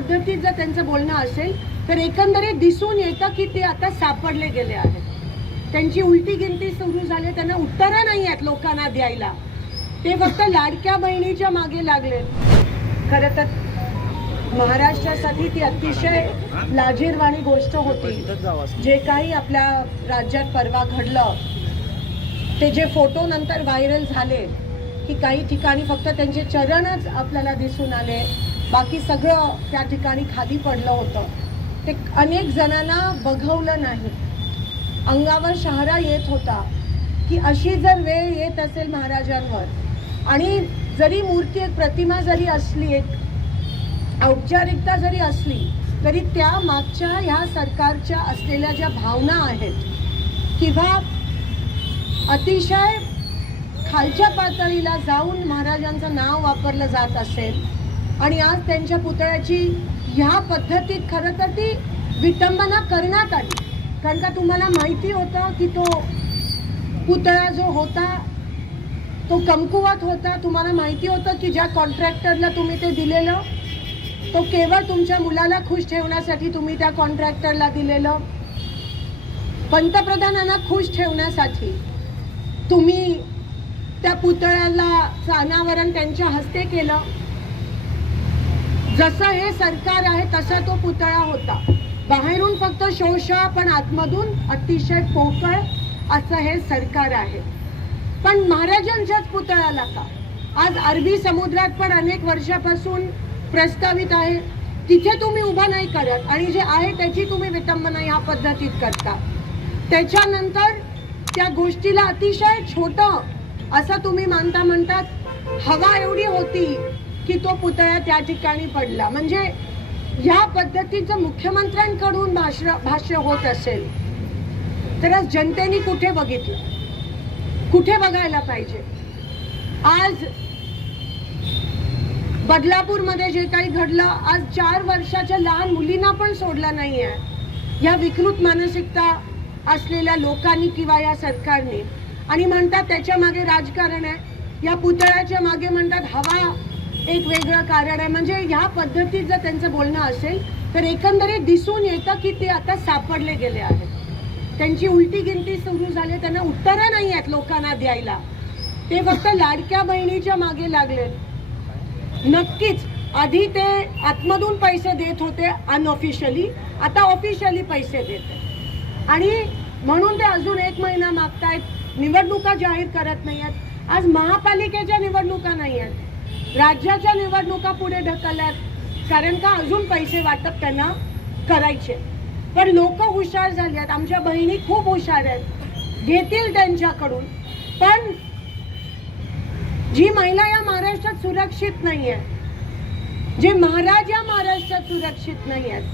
पद्धतीत जर त्यांचं बोलणं असेल तर एकंदरीत दिसून येतं की ते आता सापडले गेले आहेत. त्यांची उलटी गिनती सुरू झाली त्यांना उत्तरं नाही आहेत लोकांना द्यायला. ते फक्त लाडक्या बहिणीच्या मागे लागले. खरं तर महाराष्ट्रासाठी ती अतिशय लाजीरवाणी गोष्ट होती. जे काही आपल्या राज्यात परवा घडलं ते जे फोटो नंतर व्हायरल झाले की काही ठिकाणी फक्त त्यांचे चरणच आपल्याला दिसून आले. बाकी सगळं त्या ठिकाणी खाली पडलं होतं. ते अनेक जणांना बघवलं नाही. अंगावर शहारा येत होता की अशी जर वेळ येत असेल महाराजांवर आणि जरी मूर्ती एक प्रतिमा जरी असली एक औपचारिकता जरी असली तरी त्या मागच्या ह्या सरकारच्या असलेल्या ज्या भावना आहेत किंवा अतिशय खालच्या पातळीला जाऊन महाराजांचं नाव वापरलं जात असेल आणि आज त्यांच्या पुतळ्याची ह्या पद्धतीत खरं तर ती विटंबना करण्यात आली. कारण का तुम्हाला माहिती होतं की तो पुतळा जो होता तो कमकुवत होता. तुम्हाला माहिती होतं की ज्या कॉन्ट्रॅक्टरला तुम्ही ते दिलेलं तो केवळ तुमच्या मुलाला खुश ठेवण्यासाठी तुम्ही त्या कॉन्ट्रॅक्टरला दिलेलं. पंतप्रधानांना खुश ठेवण्यासाठी तुम्ही त्या पुतळ्याला अनावरण त्यांच्या हस्ते केलं. जसं हे सरकार आहे तसा तो पुतळा होता. बाहेरून फक्त शोषा पण आतमधून अतिशय पोकळ असं हे सरकार आहे. पण महाराजांच्याच पुतळ्याला का? आज अरबी समुद्रात पण अनेक वर्षापासून प्रस्तावित आहे. तिथे तुम्ही उभा नाही करत आणि जे आहे त्याची तुम्ही विटंबना ह्या पद्धतीत करता. त्याच्यानंतर त्या गोष्टीला अतिशय छोटं असं तुम्ही मानता म्हणतात. हवा एवढी होती की तो पुतळा त्या ठिकाणी पडला. म्हणजे ह्या पद्धतीचं मुख्यमंत्र्यांकडून भाष्य भाष्य होत असेल तर आज जनतेने कुठे बघितलं? कुठे बघायला पाहिजे? आज बदलापूरमध्ये जे काही घडलं आज चार वर्षाच्या लहान मुलींना पण सोडलं नाही आहे या विकृत मानसिकता असलेल्या लोकांनी किंवा या सरकारने. आणि म्हणतात त्याच्यामागे राजकारण आहे. या पुतळ्याच्या मागे म्हणतात हवा एक वेगळं कारण आहे. म्हणजे ह्या पद्धतीत जर त्यांचं बोलणं असेल तर एकंदरीत दिसून येतं की ते आता सापडले गेले आहेत. त्यांची उलटी गिनती सुरू झाली त्यांना उत्तरं नाही आहेत लोकांना द्यायला. ते फक्त लाडक्या बहिणीच्या मागे लागले. नक्कीच आधी ते आतमधून पैसे देत होते अनऑफिशियली आता ऑफिशियली पैसे देत आणि म्हणून ते अजून एक महिना मागतायत. निवडणुका जाहीर करत नाही आहेत आज महापालिकेच्या निवडणुका नाही आहेत राज्याच्या निवडणुका पुढे ढकलल्यात. कारण का अजून पैसे वाटप त्यांना करायचे. पण लोक हुशार झाले आहेत आमच्या बहिणी खूप हुशार आहेत. घेतील त्यांच्याकडून. पण जी महिला या महाराष्ट्रात सुरक्षित नाहीये जे महाराज या महाराष्ट्रात सुरक्षित नाही आहेत